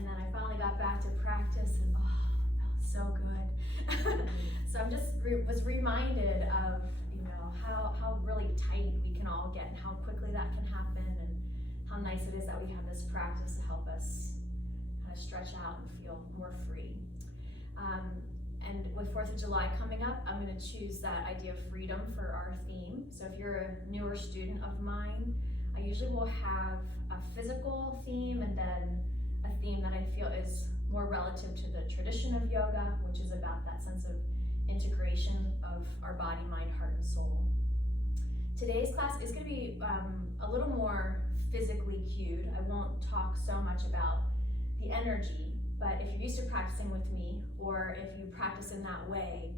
and then I finally got back to practice, and oh, that was so good. So I'm just was reminded of, you know, how really tight we can all get and how quickly that can happen, and how nice it is that we have this practice to help us kind of stretch out and feel more free. And with 4th of July coming up, I'm going to choose that idea of freedom for our theme. So if you're a newer student of mine, I usually will have a physical theme and then a theme that I feel is more relative to the tradition of yoga, which is about that sense of integration of our body, mind, heart, and soul. Today's class is going to be a little more physically cued. I won't talk so much about the energy, but if you're used to practicing with me, or if you practice in that way,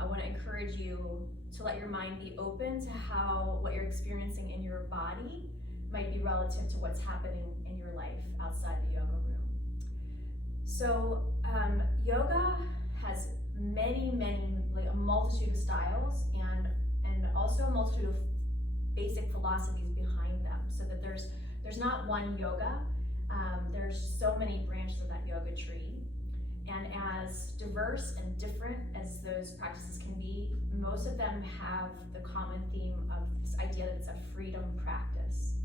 I want to encourage you to let your mind be open to how what you're experiencing in your body might be relative to what's happening in your life outside the yoga room. So yoga has many, like a multitude of styles and also a multitude of basic philosophies behind them, so that there's not one yoga. There's so many branches of that yoga tree, and as diverse and different as those practices can be, most of them have the common theme of this idea that it's a freedom practice.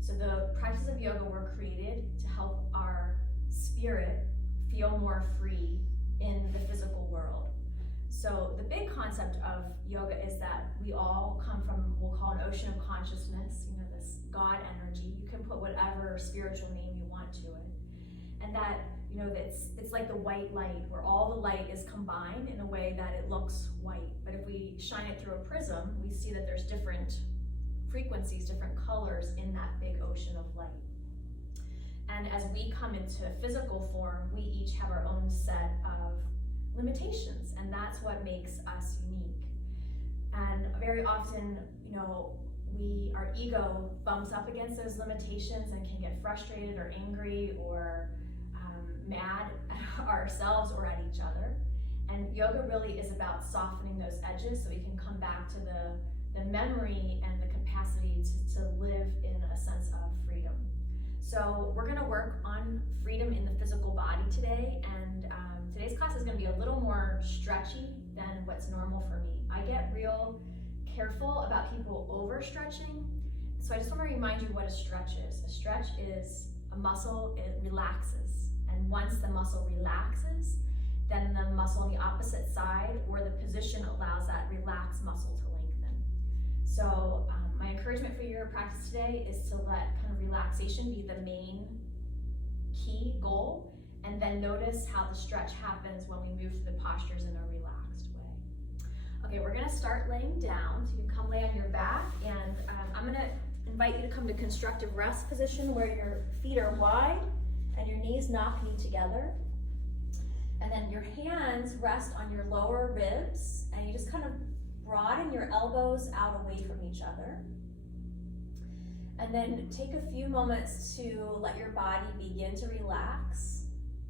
So the practices of yoga were created to help our spirit feel more free in the physical world. So the big concept of yoga is that we all come from, we'll call an ocean of consciousness, you know, this God energy. You can put whatever spiritual name you want to it. And that, you know, it's like the white light, where all the light is combined in a way that it looks white. But if we shine it through a prism, we see that there's different frequencies, different colors in that big ocean of light. And as we come into physical form, we each have our own set of limitations, and that's what makes us unique. And very often, you know, our ego bumps up against those limitations and can get frustrated or angry or mad at ourselves or at each other. And yoga really is about softening those edges so we can come back to the memory and the capacity to live in a sense of freedom. So we're going to work on freedom in the physical body today, and today's class is going to be a little more stretchy than what's normal for me. I get real careful about people overstretching, so I just want to remind you what a stretch is. A stretch is a muscle, it relaxes, and once the muscle relaxes, then the muscle on the opposite side or the position allows that relaxed muscle to lengthen. So my encouragement for your practice today is to let kind of relaxation be the main key goal, and then notice how the stretch happens when we move through the postures in a relaxed way. Okay, we're gonna start laying down, so you can come lay on your back, and I'm gonna invite you to come to constructive rest position where your feet are wide and your knees knock knee together. And then your hands rest on your lower ribs, and you just kind of broaden your elbows out away from each other. And then take a few moments to let your body begin to relax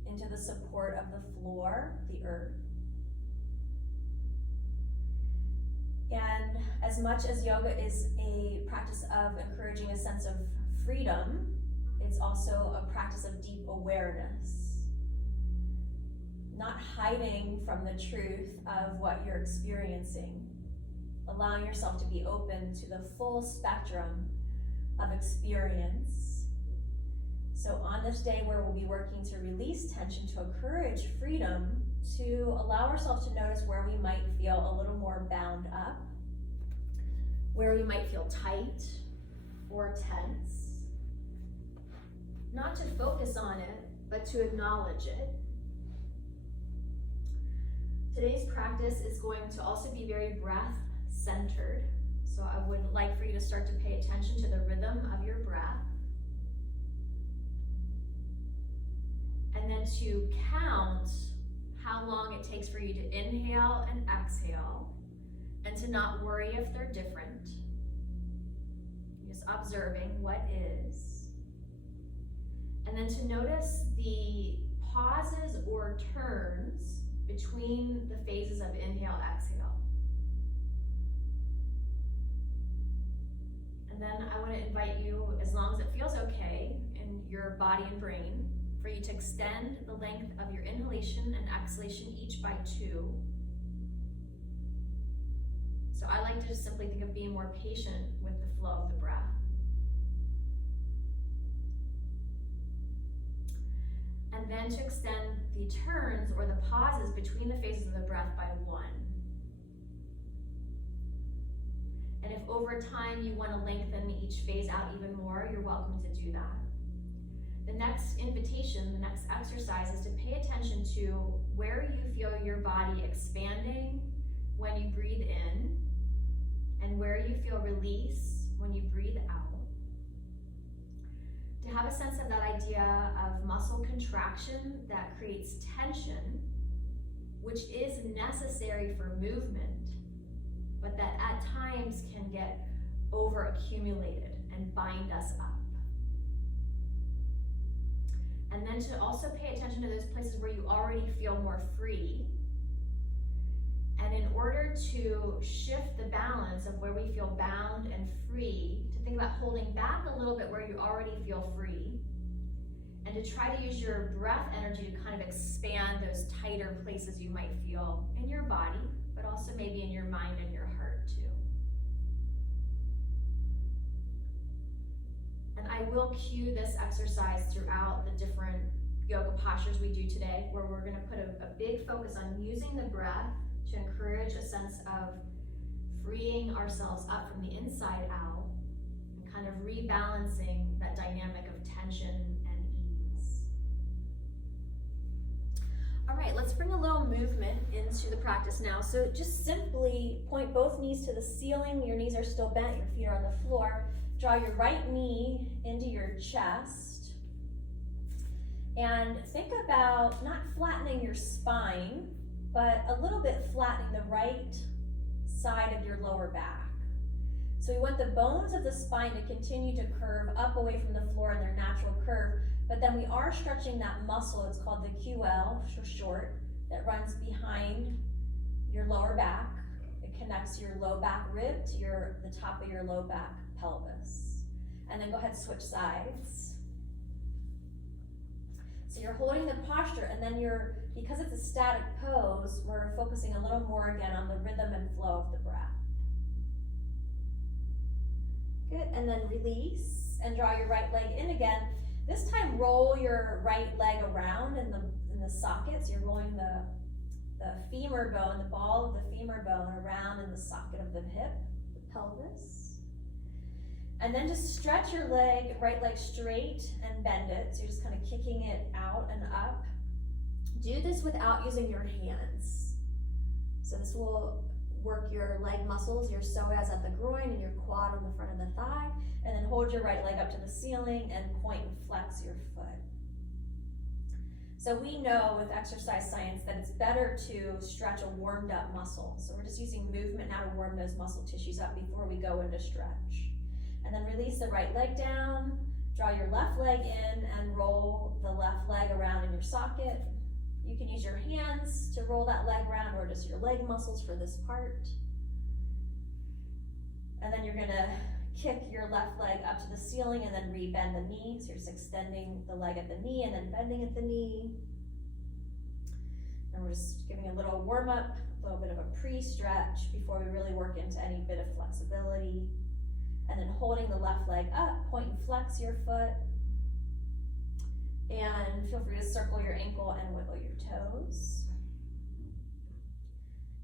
into the support of the floor, the earth. And as much as yoga is a practice of encouraging a sense of freedom, it's also a practice of deep awareness. Not hiding from the truth of what you're experiencing, allowing yourself to be open to the full spectrum of experience. So on this day where we'll be working to release tension, to encourage freedom, to allow ourselves to notice where we might feel a little more bound up, where we might feel tight or tense. Not to focus on it, but to acknowledge it. Today's practice is going to also be very breath-centered. So I would like for you to start to pay attention to the rhythm of your breath. And then to count how long it takes for you to inhale and exhale, and to not worry if they're different. Just observing what is. And then to notice the pauses or turns between the phases of inhale, exhale. And then I want to invite you, as long as it feels okay in your body and brain, for you to extend the length of your inhalation and exhalation each by 2. So I like to just simply think of being more patient with the flow of the breath. And then to extend the turns or the pauses between the phases of the breath by 1. And if over time you want to lengthen each phase out even more, you're welcome to do that. The next invitation, the next exercise is to pay attention to where you feel your body expanding when you breathe in and where you feel release when you breathe out. To have a sense of that idea of muscle contraction that creates tension, which is necessary for movement, but that at times can get over accumulated and bind us up. And then to also pay attention to those places where you already feel more free. And in order to shift the balance of where we feel bound and free, to think about holding back a little bit where you already feel free, and to try to use your breath energy to kind of expand those tighter places you might feel in your body, but also maybe in your mind and your heart too. And I will cue this exercise throughout the different yoga postures we do today, where we're going to put a big focus on using the breath to encourage a sense of freeing ourselves up from the inside out and kind of rebalancing that dynamic of tension and ease. All right, let's bring a little movement into the practice now. So just simply point both knees to the ceiling. Your knees are still bent, your feet are on the floor. Draw your right knee into your chest. And think about not flattening your spine, but a little bit flattening the right side of your lower back. So we want the bones of the spine to continue to curve up away from the floor in their natural curve, but then we are stretching that muscle, it's called the QL, for short, that runs behind your lower back. It connects your low back rib to the top of your low back pelvis. And then go ahead and switch sides. So you're holding the posture, and then because it's a static pose, we're focusing a little more again on the rhythm and flow of the breath. Good, and then release and draw your right leg in again. This time roll your right leg around in the socket. So you're rolling the femur bone, the ball of the femur bone around in the socket of the hip, the pelvis. And then just stretch your right leg straight and bend it. So you're just kind of kicking it out and up. Do this without using your hands. So this will work your leg muscles, your psoas at the groin and your quad on the front of the thigh. And then hold your right leg up to the ceiling and point and flex your foot. So we know with exercise science that it's better to stretch a warmed up muscle. So we're just using movement now to warm those muscle tissues up before we go into stretch. And then release the right leg down, draw your left leg in and roll the left leg around in your socket. You can use your hands to roll that leg around or just your leg muscles for this part. And then you're gonna kick your left leg up to the ceiling and then re-bend the knee. So you're just extending the leg at the knee and then bending at the knee. And we're just giving a little warm up, a little bit of a pre-stretch before we really work into any bit of flexibility. And then holding the left leg up, point and flex your foot. And feel free to circle your ankle and wiggle your toes.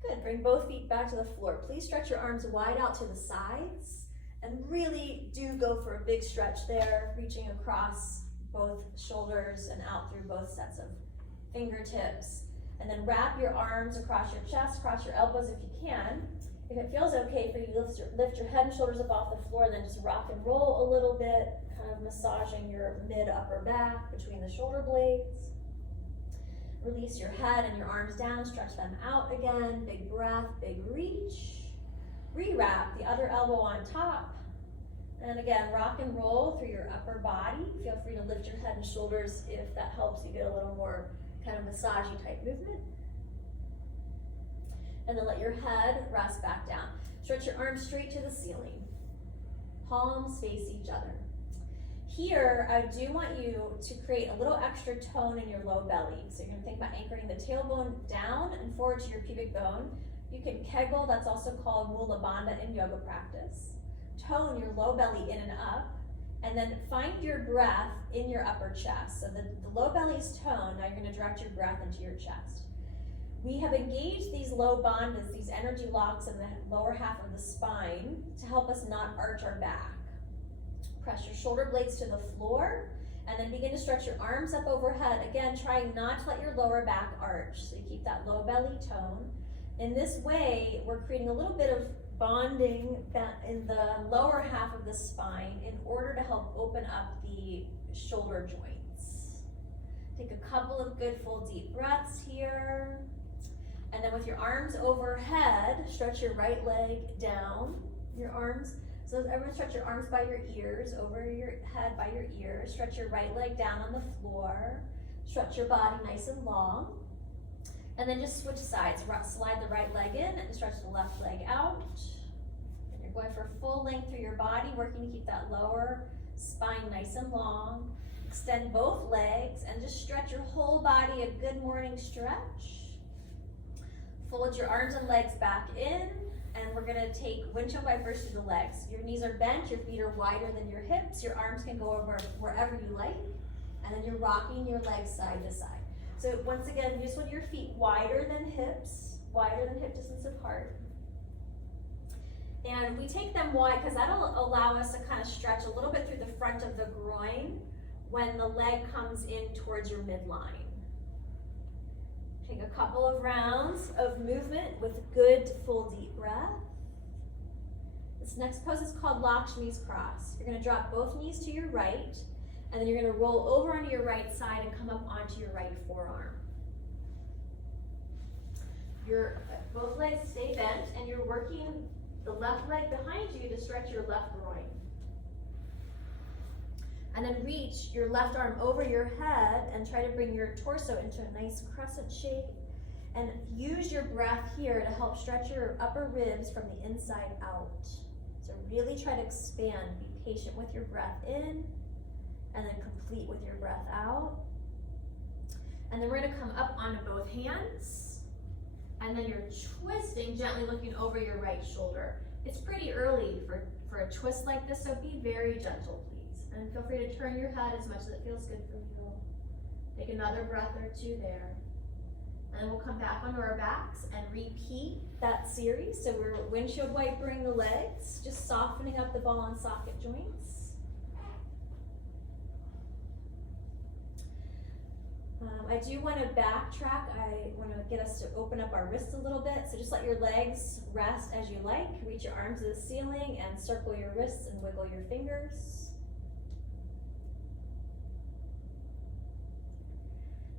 Good, bring both feet back to the floor. Please stretch your arms wide out to the sides and really do go for a big stretch there, reaching across both shoulders and out through both sets of fingertips. And then wrap your arms across your chest, cross your elbows if you can. If it feels okay for you, lift your head and shoulders up off the floor and then just rock and roll a little bit, kind of massaging your mid-upper back between the shoulder blades. Release your head and your arms down, stretch them out again. Big breath, big reach. Re-wrap the other elbow on top. And again, rock and roll through your upper body. Feel free to lift your head and shoulders if that helps you get a little more kind of massagey type movement. And then let your head rest back down. Stretch your arms straight to the ceiling. Palms face each other. Here, I do want you to create a little extra tone in your low belly. So you're gonna think about anchoring the tailbone down and forward to your pubic bone. You can Kegel, that's also called Mula Bandha in yoga practice. Tone your low belly in and up, and then find your breath in your upper chest. So the low belly is toned, now you're gonna direct your breath into your chest. We have engaged these low bandhas, these energy locks in the lower half of the spine to help us not arch our back. Press your shoulder blades to the floor, and then begin to stretch your arms up overhead. Again, trying not to let your lower back arch, so you keep that low belly tone. In this way, we're creating a little bit of bonding in the lower half of the spine in order to help open up the shoulder joints. Take a couple of good full deep breaths here. And then with your arms overhead, stretch your right leg down, your arms. So everyone stretch your arms by your ears, over your head by your ears. Stretch your right leg down on the floor. Stretch your body nice and long. And then just switch sides. Slide the right leg in and stretch the left leg out. And you're going for full length through your body, working to keep that lower spine nice and long. Extend both legs and just stretch your whole body, a good morning stretch. Fold your arms and legs back in, and we're gonna take windshield wipers through the legs. Your knees are bent, your feet are wider than your hips, your arms can go over wherever you like, and then you're rocking your legs side to side. So once again, you just want your feet wider than hip distance apart. And we take them wide because that'll allow us to kind of stretch a little bit through the front of the groin when the leg comes in towards your midline. Take a couple of rounds of movement with good full deep breath. This next pose is called Lakshmi's Cross. You're gonna drop both knees to your right, and then you're gonna roll over onto your right side and come up onto your right forearm. Both legs stay bent, and you're working the left leg behind you to stretch your left groin. And then reach your left arm over your head and try to bring your torso into a nice crescent shape. And use your breath here to help stretch your upper ribs from the inside out. So really try to expand. Be patient with your breath in, and then complete with your breath out. And then we're gonna come up onto both hands, and then you're twisting, gently looking over your right shoulder. It's pretty early for a twist like this, so be very gentle, please. And feel free to turn your head as much as it feels good for you. Take another breath or two there. And then we'll come back onto our backs and repeat that series. So we're windshield wipering the legs, just softening up the ball and socket joints. I do want to backtrack. I want to get us to open up our wrists a little bit. So just let your legs rest as you like. Reach your arms to the ceiling and circle your wrists and wiggle your fingers.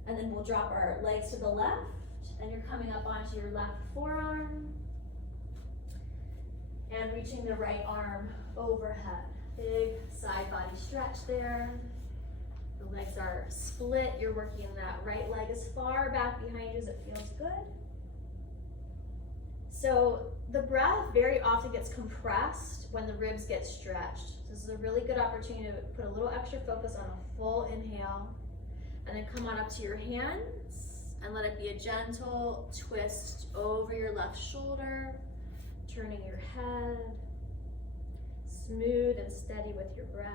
And then we'll drop our legs to the left, and you're coming up onto your left forearm and reaching the right arm overhead. Big side body stretch there. The legs are split. You're working that right leg as far back behind you as it feels good. So the breath very often gets compressed when the ribs get stretched. This is a really good opportunity to put a little extra focus on a full inhale. And then come on up to your hands and let it be a gentle twist over your left shoulder, turning your head, smooth and steady with your breath.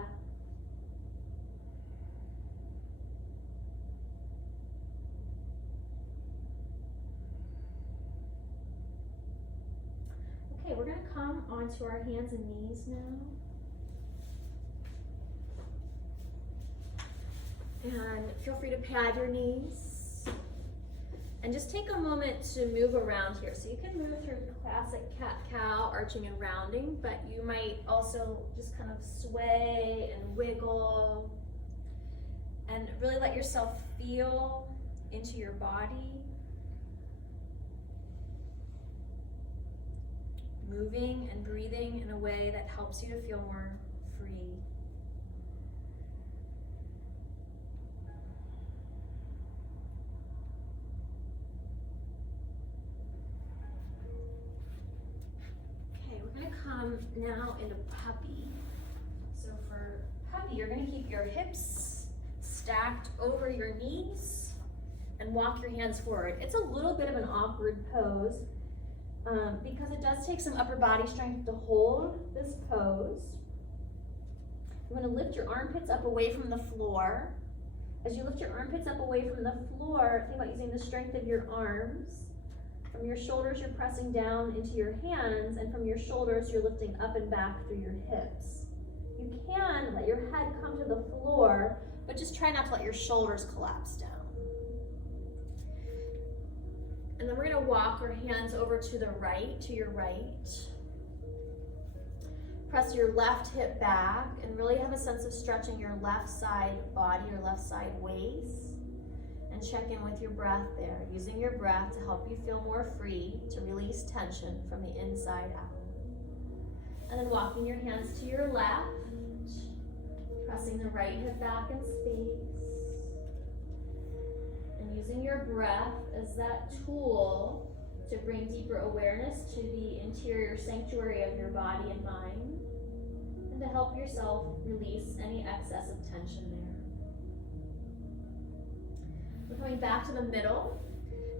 Okay, we're gonna come onto our hands and knees now. And feel free to pad your knees. And just take a moment to move around here. So you can move through classic cat-cow, arching and rounding, but you might also just kind of sway and wiggle and really let yourself feel into your body. Moving and breathing in a way that helps you to feel more free. Okay, we're gonna come now into puppy. So for puppy you're gonna keep your hips stacked over your knees and walk your hands forward. It's a little bit of an awkward pose because it does take some upper body strength to hold this pose. You're gonna lift your armpits up away from the floor. As you lift your armpits up away from the floor, think about using the strength of your arms. From your shoulders, you're pressing down into your hands, and from your shoulders, you're lifting up and back through your hips. You can let your head come to the floor, but just try not to let your shoulders collapse down. And then we're gonna walk our hands over to the right, to your right. Press your left hip back and really have a sense of stretching your left side body, your left side waist. And check in with your breath there, using your breath to help you feel more free, to release tension from the inside out. And then walking your hands to your left, pressing the right hip back in space. And using your breath as that tool to bring deeper awareness to the interior sanctuary of your body and mind, and to help yourself release any excess of tension there. We're coming back to the middle,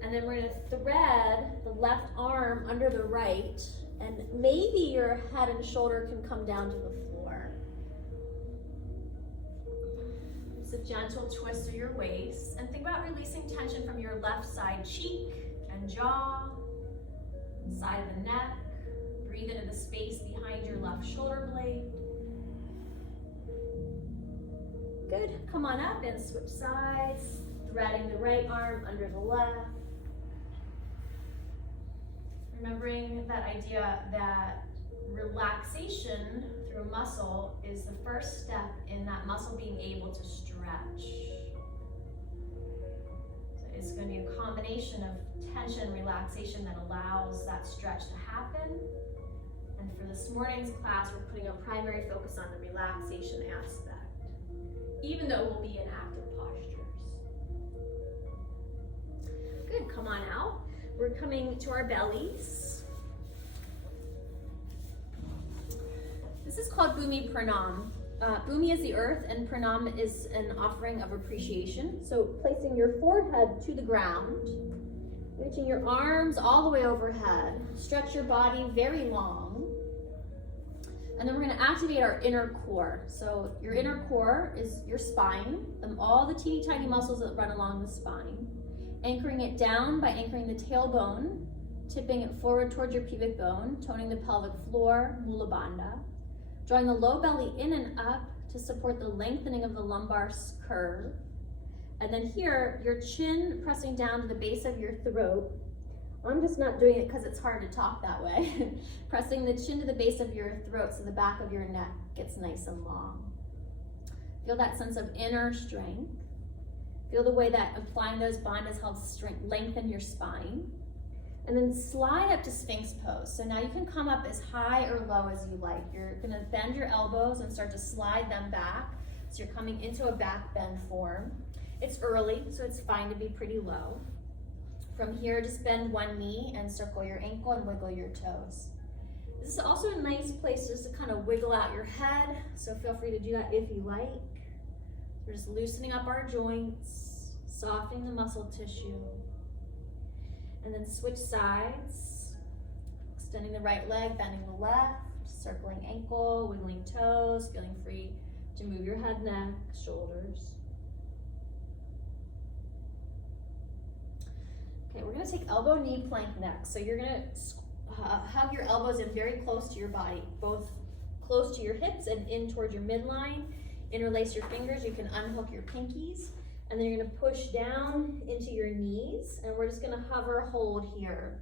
and then we're going to thread the left arm under the right, and maybe your head and shoulder can come down to the floor. It's a gentle twist of your waist, and think about releasing tension from your left side cheek and jaw, side of the neck. Breathe into the space behind your left shoulder blade. Good, come on up and switch sides, threading the right arm under the left. Remembering that idea that relaxation through muscle is the first step in that muscle being able to stretch. So it's going to be a combination of tension and relaxation that allows that stretch to happen. And for this morning's class, we're putting a primary focus on the relaxation aspect, even though we'll be in active postures. Good, come on out. We're coming to our bellies. This is called Bhumi Pranam. Bhumi is the earth and Pranam is an offering of appreciation. So placing your forehead to the ground, reaching your arms all the way overhead. Stretch your body very long. And then we're gonna activate our inner core. So your inner core is your spine, all the teeny tiny muscles that run along the spine. Anchoring it down by anchoring the tailbone, tipping it forward towards your pubic bone, toning the pelvic floor, Mula Bandha. Drawing the low belly in and up to support the lengthening of the lumbar curve. And then here, your chin pressing down to the base of your throat. I'm just not doing it because it's hard to talk that way. Pressing the chin to the base of your throat so the back of your neck gets nice and long. Feel that sense of inner strength. Feel the way that applying those bandhas helps lengthen your spine. And then slide up to Sphinx pose. So now you can come up as high or low as you like. You're gonna bend your elbows and start to slide them back. So you're coming into a back bend form. It's early, so it's fine to be pretty low. From here, just bend one knee and circle your ankle and wiggle your toes. This is also a nice place just to kind of wiggle out your head. So feel free to do that if you like. We're just loosening up our joints, softening the muscle tissue. And then switch sides, extending the right leg, bending the left, circling ankle, wiggling toes, feeling free to move your head, neck, shoulders. Okay, we're gonna take elbow, knee, plank next. So you're gonna hug your elbows in very close to your body, both close to your hips and in towards your midline. Interlace your fingers, you can unhook your pinkies. And then you're gonna push down into your knees, and we're just gonna hover, hold here.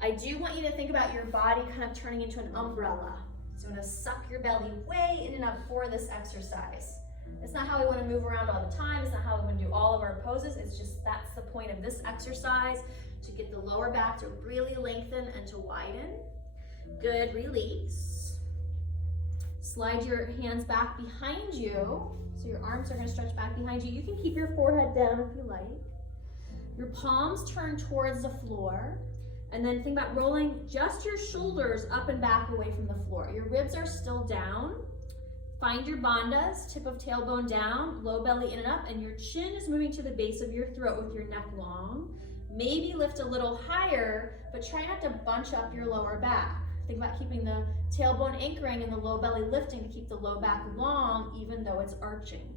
I do want you to think about your body kind of turning into an umbrella. So I'm gonna suck your belly way in and up for this exercise. It's not how we wanna move around all the time, it's not how we wanna do all of our poses, it's just that's the point of this exercise, to get the lower back to really lengthen and to widen. Good, release. Slide your hands back behind you. So your arms are gonna stretch back behind you. You can keep your forehead down if you like. Your palms turn towards the floor. And then think about rolling just your shoulders up and back away from the floor. Your ribs are still down. Find your bandhas, tip of tailbone down, low belly in and up, and your chin is moving to the base of your throat with your neck long. Maybe lift a little higher, but try not to bunch up your lower back. Think about keeping the tailbone anchoring and the low belly lifting to keep the low back long, even though it's arching.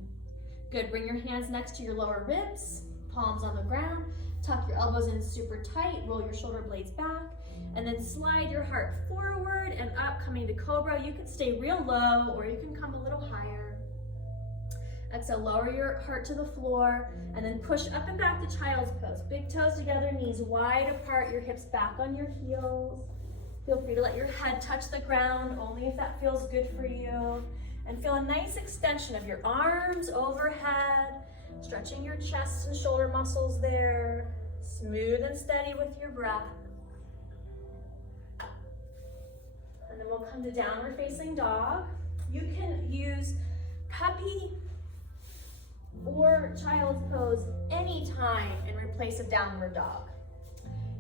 Good, bring your hands next to your lower ribs, palms on the ground, tuck your elbows in super tight, roll your shoulder blades back, and then slide your heart forward and up, coming to cobra. You can stay real low or you can come a little higher. Exhale, lower your heart to the floor, and then push up and back to child's pose. Big toes together, knees wide apart, your hips back on your heels. Feel free to let your head touch the ground, only if that feels good for you. And feel a nice extension of your arms overhead, stretching your chest and shoulder muscles there. Smooth and steady with your breath. And then we'll come to downward facing dog. You can use puppy or child's pose anytime in replace of downward dog.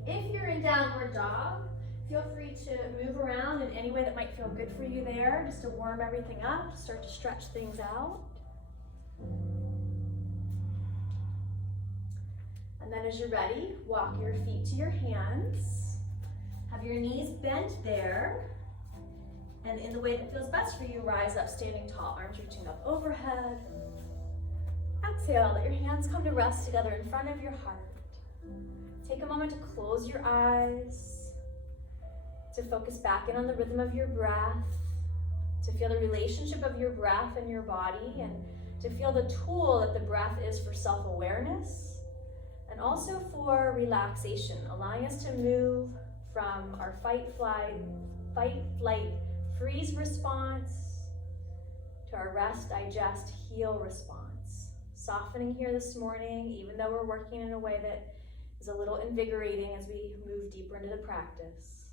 If you're in downward dog, feel free to move around in any way that might feel good for you there, just to warm everything up, start to stretch things out. And then as you're ready, walk your feet to your hands. Have your knees bent there. And in the way that feels best for you, rise up standing tall, arms reaching up overhead. Exhale, let your hands come to rest together in front of your heart. Take a moment to close your eyes, to focus back in on the rhythm of your breath, to feel the relationship of your breath and your body, and to feel the tool that the breath is for self-awareness, and also for relaxation, allowing us to move from our fight, flight, freeze response to our rest, digest, heal response. Softening here this morning, even though we're working in a way that is a little invigorating as we move deeper into the practice.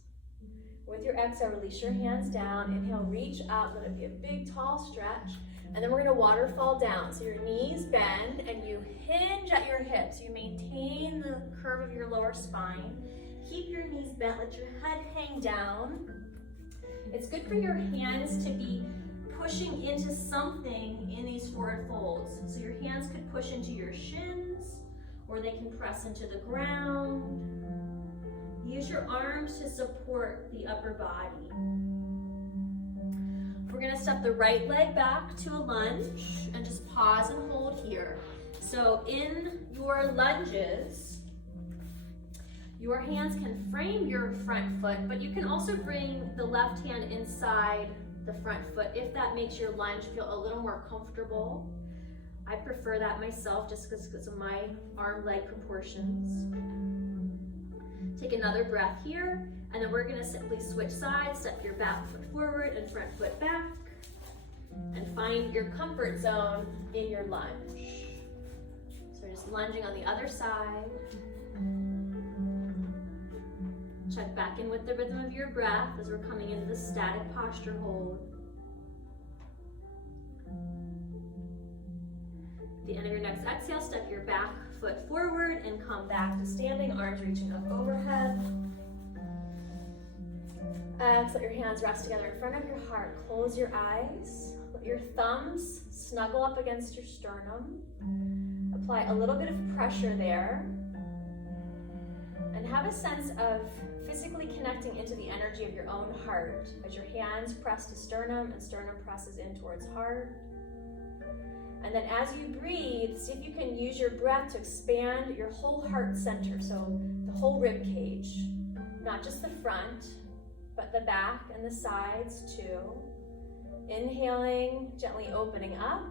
With your exhale, release your hands down. Inhale, reach up, let it be a big, tall stretch. And then we're gonna waterfall down. So your knees bend and you hinge at your hips. You maintain the curve of your lower spine. Keep your knees bent, let your head hang down. It's good for your hands to be pushing into something in these forward folds. So your hands could push into your shins, or they can press into the ground. Use your arms to support the upper body. We're gonna step the right leg back to a lunge and just pause and hold here. So in your lunges, your hands can frame your front foot, but you can also bring the left hand inside the front foot if that makes your lunge feel a little more comfortable. I prefer that myself just because of my arm-leg proportions. Take another breath here, and then we're gonna simply switch sides, step your back foot forward and front foot back, and find your comfort zone in your lunge. So we're just lunging on the other side. Check back in with the rhythm of your breath as we're coming into the static posture hold. At the end of your next exhale, step your back foot forward and come back to standing, arms reaching up overhead. Let your hands rest together in front of your heart. Close your eyes. Let your thumbs snuggle up against your sternum. Apply a little bit of pressure there. And have a sense of physically connecting into the energy of your own heart as your hands press to sternum and sternum presses in towards heart. And then as you breathe, see if you can use your breath to expand your whole heart center, so the whole rib cage, not just the front, but the back and the sides too. Inhaling, gently opening up,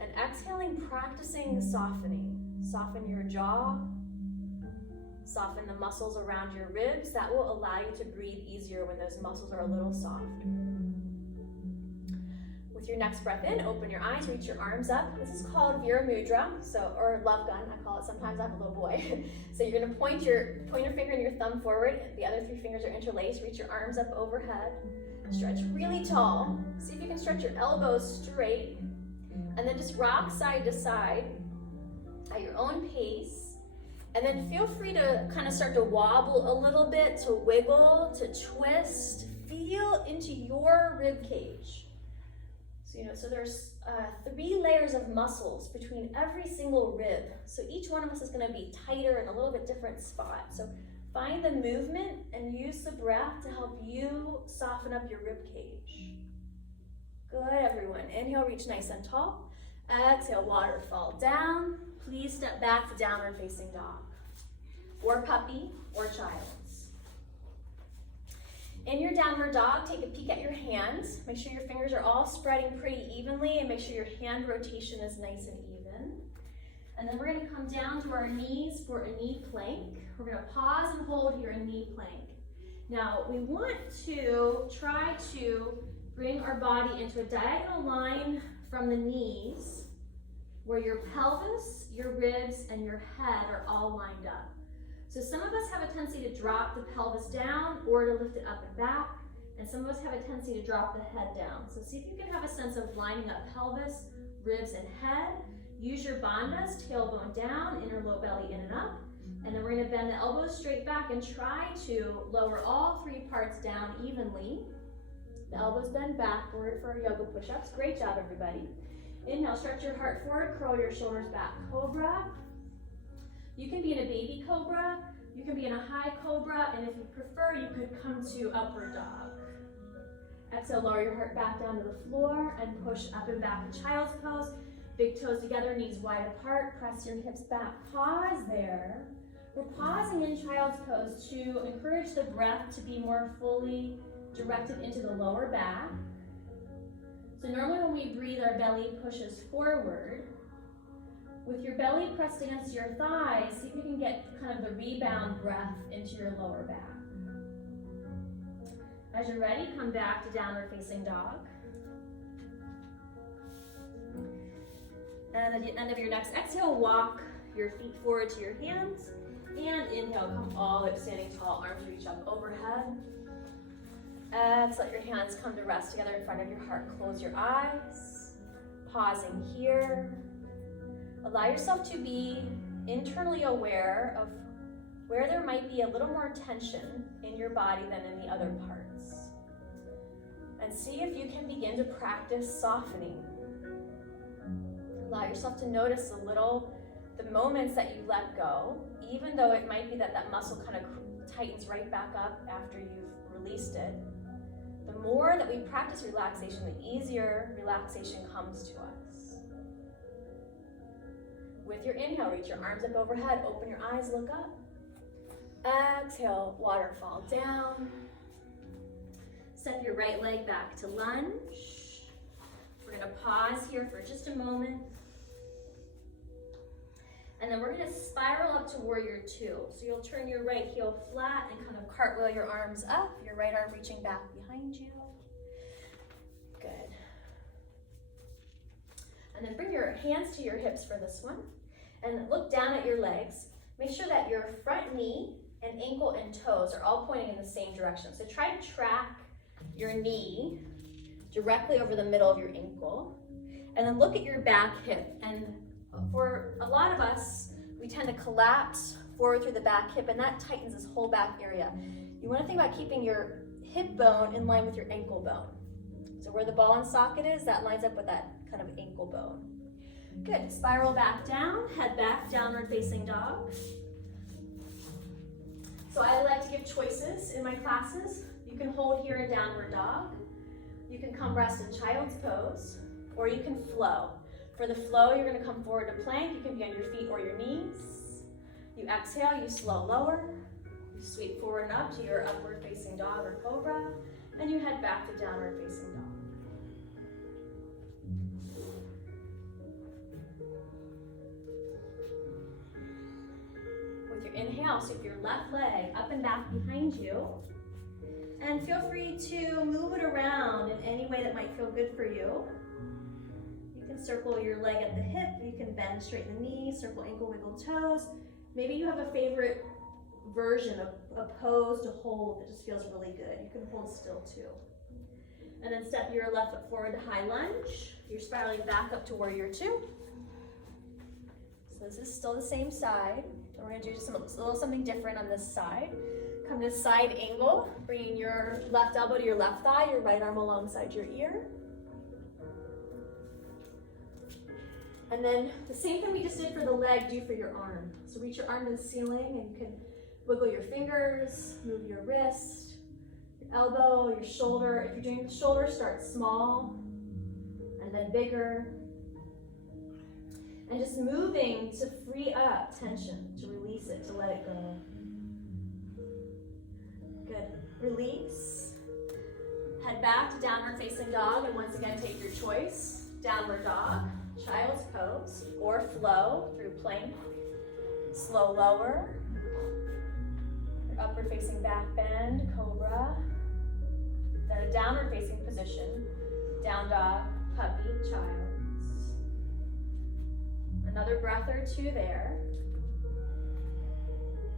and exhaling, practicing softening. Soften your jaw, soften the muscles around your ribs. That will allow you to breathe easier when those muscles are a little soft. With your next breath in, open your eyes, reach your arms up. This is called Vira Mudra, or love gun, I call it sometimes. I have a little boy. So you're gonna point your finger and your thumb forward. The other three fingers are interlaced. Reach your arms up overhead. Stretch really tall. See if you can stretch your elbows straight. And then just rock side to side at your own pace. And then feel free to kind of start to wobble a little bit, to wiggle, to twist. Feel into your rib cage. So there's 3 layers of muscles between every single rib. So each one of us is gonna be tighter in a little bit different spot. So find the movement and use the breath to help you soften up your rib cage. Good, everyone. Inhale, reach nice and tall. Exhale, waterfall down. Please step back to downward facing dog. Or puppy, or child's. In your downward dog, take a peek at your hands. Make sure your fingers are all spreading pretty evenly and make sure your hand rotation is nice and even. And then we're gonna come down to our knees for a knee plank. We're gonna pause and hold here in knee plank. Now, we want to try to bring our body into a diagonal line from the knees where your pelvis, your ribs, and your head are all lined up. So some of us have a tendency to drop the pelvis down or to lift it up and back, and some of us have a tendency to drop the head down. So see if you can have a sense of lining up pelvis, ribs, and head. Use your bandhas, tailbone down, inner low belly in and up, and then we're gonna bend the elbows straight back and try to lower all 3 parts down evenly. The elbows bend backward for our yoga push-ups. Great job, everybody. Inhale, stretch your heart forward, curl your shoulders back, cobra. You can be in a baby cobra, you can be in a high cobra, and if you prefer, you could come to upward dog. Exhale, lower your heart back down to the floor and push up and back to child's pose. Big toes together, knees wide apart, press your hips back. Pause there. We're pausing in child's pose to encourage the breath to be more fully directed into the lower back. So normally when we breathe, our belly pushes forward. With your belly pressed against your thighs, see if you can get kind of the rebound breath into your lower back. As you're ready, come back to downward facing dog. And at the end of your next exhale, walk your feet forward to your hands. And inhale, come all the way up standing tall, arms reach up overhead. Exhale, let your hands come to rest together in front of your heart. Close your eyes, pausing here. Allow yourself to be internally aware of where there might be a little more tension in your body than in the other parts. And see if you can begin to practice softening. Allow yourself to notice the moments that you let go, even though it might be that muscle kind of tightens right back up after you've released it. The more that we practice relaxation, the easier relaxation comes to us. With your inhale, reach your arms up overhead, open your eyes, look up. Exhale, waterfall down. Step your right leg back to lunge. We're gonna pause here for just a moment. And then we're gonna spiral up to warrior 2. So you'll turn your right heel flat and kind of cartwheel your arms up, your right arm reaching back behind you. Good. And then bring your hands to your hips for this one. And look down at your legs. Make sure that your front knee and ankle and toes are all pointing in the same direction. So try to track your knee directly over the middle of your ankle. And then look at your back hip. And for a lot of us, we tend to collapse forward through the back hip, and that tightens this whole back area. You want to think about keeping your hip bone in line with your ankle bone. So where the ball and socket is, that lines up with that kind of ankle bone. Good. Spiral back down, head back, downward facing dog. So I like to give choices in my classes. You can hold here in downward dog. You can come rest in child's pose, or you can flow. For the flow, you're gonna come forward to plank. You can be on your feet or your knees. You exhale, you slow lower. You sweep forward and up to your upward facing dog or cobra, and you head back to downward facing dog. With your inhale, sweep your left leg up and back behind you. And feel free to move it around in any way that might feel good for you. You can circle your leg at the hip, you can bend, straighten the knee, circle, ankle, wiggle toes. Maybe you have a favorite version of a pose to hold that just feels really good. You can hold still too. And then step your left foot forward to high lunge. You're spiraling back up to warrior 2. So this is still the same side. And we're gonna do just a little something different on this side. Come to side angle, bringing your left elbow to your left thigh, your right arm alongside your ear. And then the same thing we just did for the leg, do for your arm. So reach your arm to the ceiling and you can wiggle your fingers, move your wrist, your elbow, your shoulder. If you're doing the shoulder, start small and then bigger. And just moving to free up tension, to release it, to let it go. Good. Release. Head back to downward facing dog, and once again take your choice. Downward dog, child's pose, or flow through plank. Slow lower. Your upward facing back bend, cobra. Then a downward facing position, down dog, puppy, child. Another breath or two there.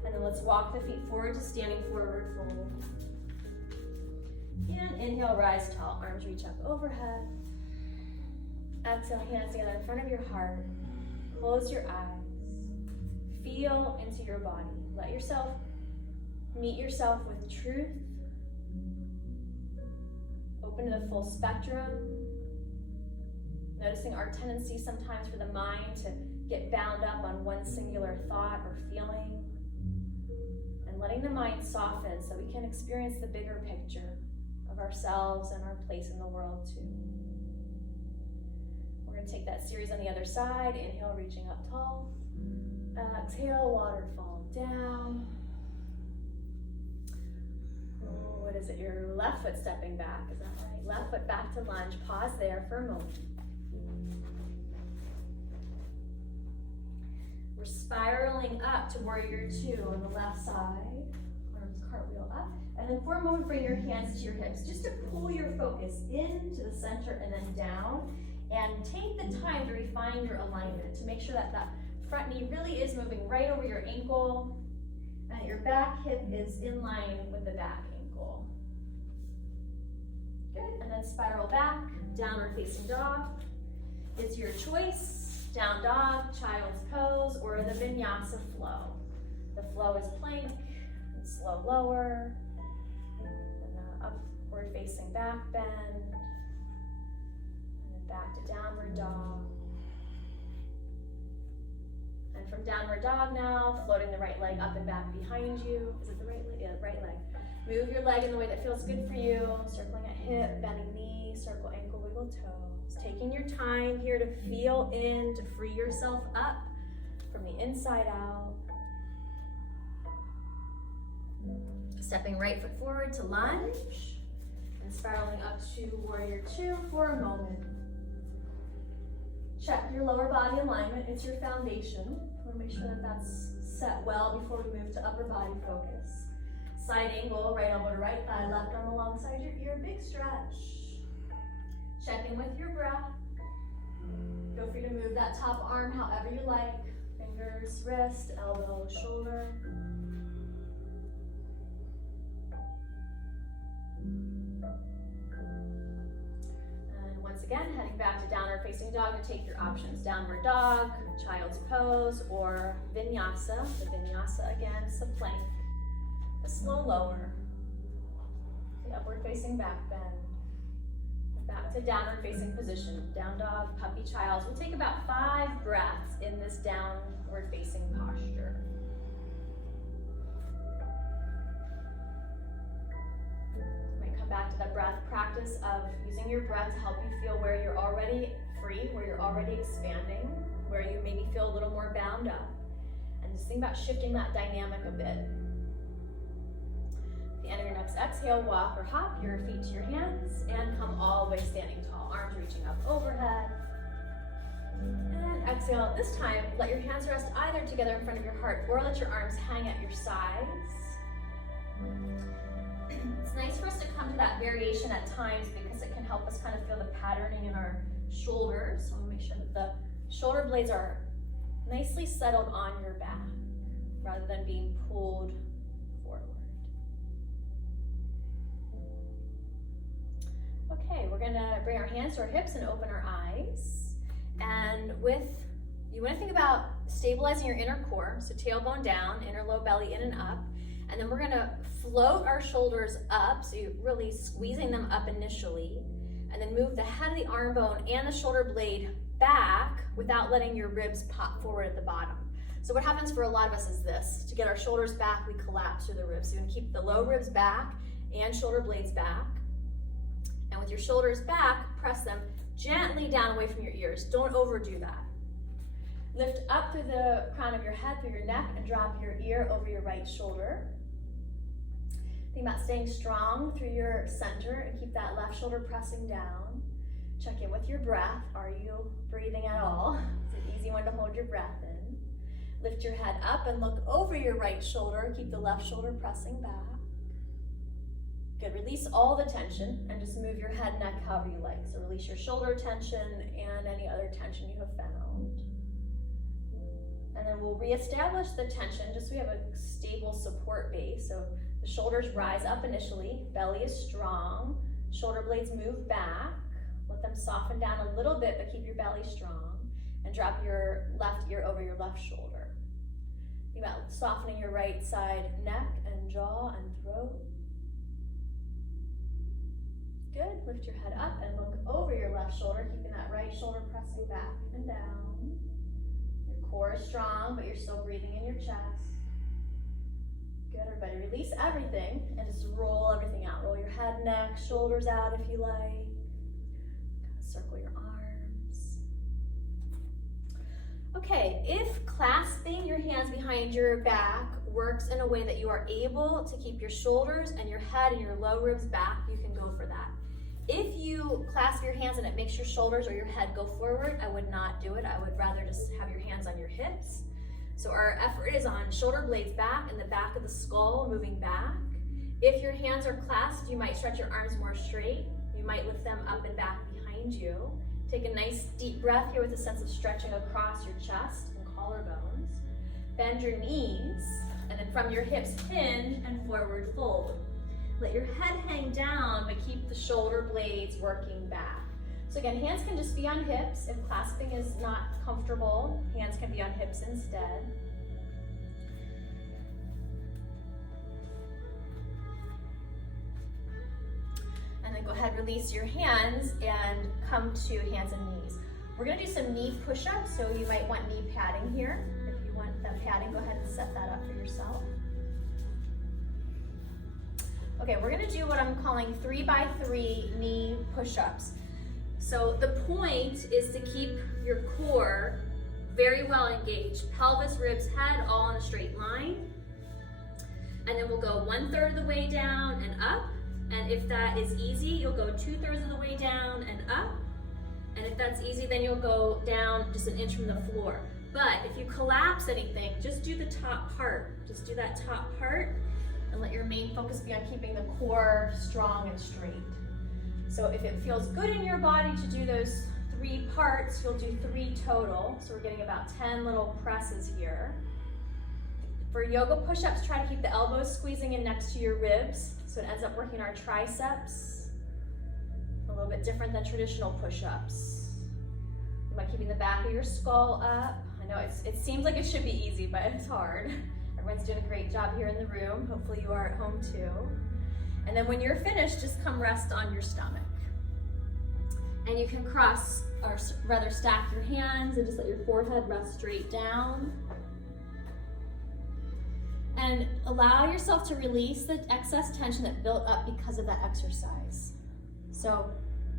And then let's walk the feet forward to standing forward fold. And inhale, rise tall, arms reach up overhead. Exhale, hands together in front of your heart. Close your eyes. Feel into your body. Let yourself meet yourself with truth. Open to the full spectrum. Noticing our tendency sometimes for the mind to get bound up on one singular thought or feeling. And letting the mind soften so we can experience the bigger picture of ourselves and our place in the world too. We're going to take that series on the other side. Inhale, reaching up tall. Exhale, waterfall down. Oh, what is it? Your left foot stepping back, is that right? Left foot back to lunge. Pause there for a moment. We're spiraling up to warrior two on the left side. Arms cartwheel up. And then for a moment, bring your hands to your hips, just to pull your focus into the center and then down. And take the time to refine your alignment to make sure that that front knee really is moving right over your ankle and that your back hip is in line with the back ankle. Good, and then spiral back, downward facing dog. It's your choice. Down dog, child's pose, or the vinyasa flow. The flow is plank, and slow lower, and the upward facing back bend, and then back to downward dog. And from downward dog now, floating the right leg up and back behind you. Is it the right leg? Yeah, right leg. Move your leg in the way that feels good for you. Circling at hip, bending knee, circle ankle, wiggle toe. Taking your time here to feel in, to free yourself up from the inside out. Stepping right foot forward to lunge and spiraling up to warrior two for a moment. Check your lower body alignment. It's your foundation. We want to make sure that that's set well before we move to upper body focus. Side angle, right elbow to right thigh, left arm alongside your ear, big stretch. Check in with your breath. Feel free to move that top arm however you like. Fingers, wrist, elbow, shoulder. And once again, heading back to downward facing dog to take your options. Downward dog, child's pose, or vinyasa. The vinyasa again is a plank. A slow lower. The upward facing back bend. Back to downward facing position, down dog, puppy, child. We'll take about 5 breaths in this downward facing posture. You might come back to that breath practice of using your breath to help you feel where you're already free, where you're already expanding, where you maybe feel a little more bound up. And just think about shifting that dynamic a bit. At the end of your next exhale, walk or hop your feet to your hands and come all the way standing tall. Arms reaching up overhead. And exhale. This time, let your hands rest either together in front of your heart or let your arms hang at your sides. It's nice for us to come to that variation at times because it can help us kind of feel the patterning in our shoulders. So make sure that the shoulder blades are nicely settled on your back rather than being pulled forward. Okay, we're gonna bring our hands to our hips and open our eyes. And you wanna think about stabilizing your inner core, so tailbone down, inner low belly in and up. And then we're gonna float our shoulders up, so you're really squeezing them up initially. And then move the head of the arm bone and the shoulder blade back without letting your ribs pop forward at the bottom. So what happens for a lot of us is this: to get our shoulders back, we collapse through the ribs. So you're gonna keep the low ribs back and shoulder blades back. And with your shoulders back, press them gently down away from your ears. Don't overdo that. Lift up through the crown of your head, through your neck, and drop your ear over your right shoulder. Think about staying strong through your center and keep that left shoulder pressing down. Check in with your breath. Are you breathing at all? It's an easy one to hold your breath in. Lift your head up and look over your right shoulder. Keep the left shoulder pressing back. Good, release all the tension and just move your head, neck however you like. So release your shoulder tension and any other tension you have found. And then we'll reestablish the tension just so we have a stable support base. So the shoulders rise up initially, belly is strong, shoulder blades move back. Let them soften down a little bit, but keep your belly strong. And drop your left ear over your left shoulder. Think about softening your right side neck and jaw and throat. Good, lift your head up and look over your left shoulder, keeping that right shoulder pressing back and down. Your core is strong, but you're still breathing in your chest. Good, everybody, release everything and just roll everything out. Roll your head, neck, shoulders out if you like. Kind of circle your arms. Okay, if clasping your hands behind your back works in a way that you are able to keep your shoulders and your head and your low ribs back, you can go for that. If you clasp your hands and it makes your shoulders or your head go forward, I would not do it. I would rather just have your hands on your hips. So our effort is on shoulder blades back and the back of the skull moving back. If your hands are clasped, you might stretch your arms more straight. You might lift them up and back behind you. Take a nice deep breath here with a sense of stretching across your chest and collarbones. Bend your knees, and then from your hips, hinge and forward fold. Let your head hang down, but keep the shoulder blades working back. So again, hands can just be on hips. If clasping is not comfortable, hands can be on hips instead. And then go ahead, release your hands and come to hands and knees. We're gonna do some knee push-ups, so you might want knee padding here. If you want that padding, go ahead and set that up for yourself. Okay, we're gonna do what I'm calling 3x3 knee push-ups. So the point is to keep your core very well engaged. Pelvis, ribs, head, all in a straight line. And then we'll go 1/3 of the way down and up. And if that is easy, you'll go 2/3 of the way down and up. And if that's easy, then you'll go down just an inch from the floor. But if you collapse anything, just do the top part. Just do that top part and let your main focus be on keeping the core strong and straight. So if it feels good in your body to do those 3 parts, you'll do 3 total. So we're getting about 10 little presses here. For yoga push-ups, try to keep the elbows squeezing in next to your ribs, so it ends up working our triceps. A little bit different than traditional push-ups. By keeping the back of your skull up. I know it seems like it should be easy, but it's hard. Everyone's doing a great job here in the room. Hopefully you are at home too. And then when you're finished, just come rest on your stomach. And you can cross, or rather stack your hands and just let your forehead rest straight down. And allow yourself to release the excess tension that built up because of that exercise. So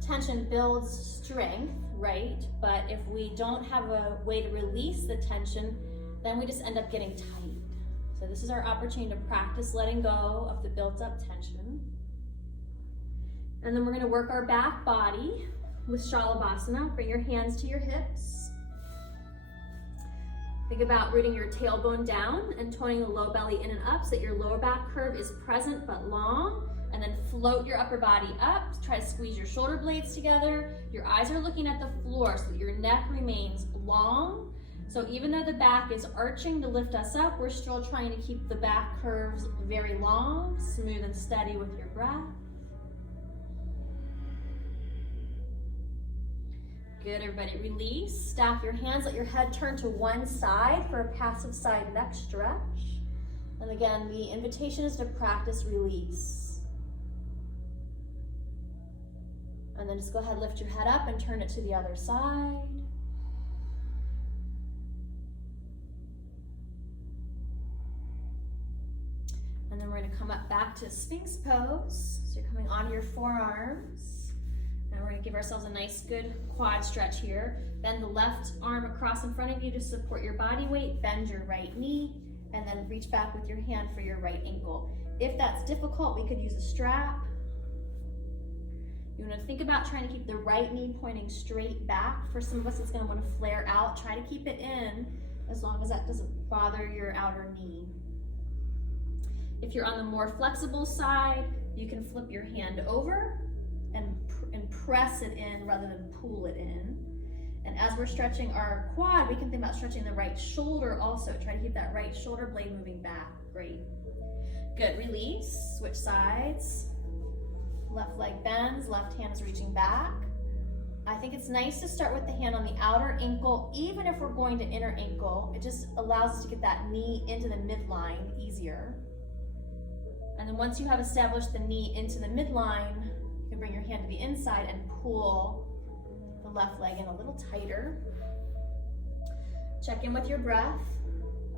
tension builds strength, right? But if we don't have a way to release the tension, then we just end up getting tight. So this is our opportunity to practice letting go of the built up tension. And then we're gonna work our back body with Shalabhasana. Bring your hands to your hips. Think about rooting your tailbone down and toning the low belly in and up so that your lower back curve is present but long. And then float your upper body up. Try to squeeze your shoulder blades together. Your eyes are looking at the floor so that your neck remains long. So even though the back is arching to lift us up, we're still trying to keep the back curves very long, smooth and steady with your breath. Good, everybody, release. Stack your hands, let your head turn to one side for a passive side neck stretch. And again, the invitation is to practice release. And then just go ahead, lift your head up and turn it to the other side. And then we're gonna come up back to Sphinx pose. So you're coming onto your forearms. And we're gonna give ourselves a nice good quad stretch here. Bend the left arm across in front of you to support your body weight. Bend your right knee, and then reach back with your hand for your right ankle. If that's difficult, we could use a strap. You wanna think about trying to keep the right knee pointing straight back. For some of us, it's gonna wanna flare out. Try to keep it in as long as that doesn't bother your outer knee. If you're on the more flexible side, you can flip your hand over and press it in rather than pull it in. And as we're stretching our quad, we can think about stretching the right shoulder also. Try to keep that right shoulder blade moving back. Great. Good, release, switch sides. Left leg bends, left hand is reaching back. I think it's nice to start with the hand on the outer ankle, even if we're going to inner ankle. It just allows us to get that knee into the midline easier. And then once you have established the knee into the midline, you can bring your hand to the inside and pull the left leg in a little tighter. Check in with your breath.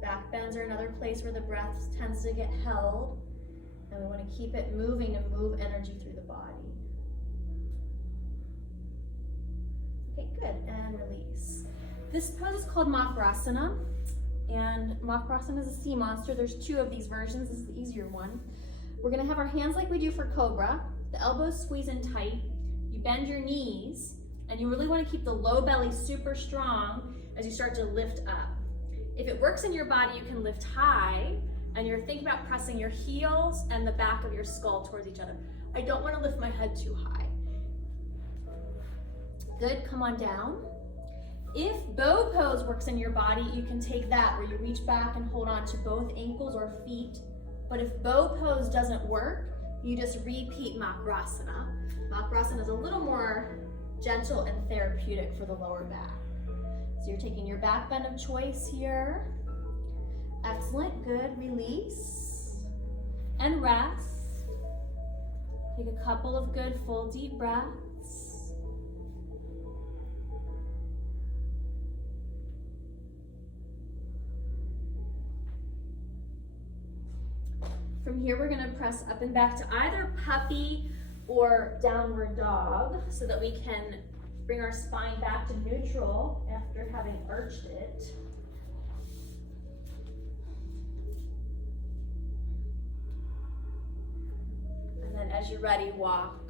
Back bends are another place where the breath tends to get held. And we want to keep it moving to move energy through the body. Okay, good, and release. This pose is called Makrasana. And Makrasana is a sea monster. There's two of these versions. This is the easier one. We're gonna have our hands like we do for Cobra. The elbows squeeze in tight. You bend your knees, and you really wanna keep the low belly super strong as you start to lift up. If it works in your body, you can lift high, and you're thinking about pressing your heels and the back of your skull towards each other. I don't wanna lift my head too high. Good, come on down. If bow pose works in your body, you can take that where you reach back and hold on to both ankles or feet. But if bow pose doesn't work, you just repeat Makrasana. Makrasana is a little more gentle and therapeutic for the lower back. So you're taking your back bend of choice here. Excellent, good, release. And rest. Take a couple of good full deep breaths. From here, we're gonna press up and back to either puppy or downward dog so that we can bring our spine back to neutral after having arched it. And then as you're ready, walk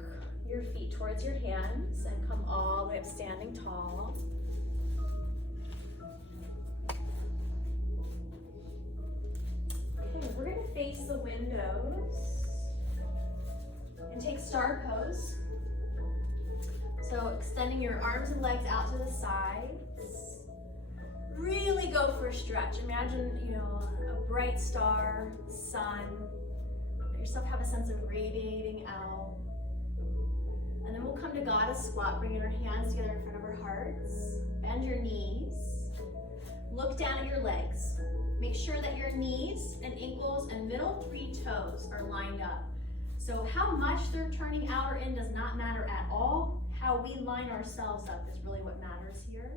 your feet towards your hands and come all the way up standing tall. Okay, we're gonna face the windows and take star pose. So extending your arms and legs out to the sides. Really go for a stretch. Imagine, a bright star, sun. Let yourself have a sense of radiating out. And then we'll come to goddess squat, bringing our hands together in front of our hearts. Bend your knees. Look down at your legs. Make sure that your knees and ankles and middle 3 toes are lined up. So how much they're turning out or in does not matter at all. How we line ourselves up is really what matters here.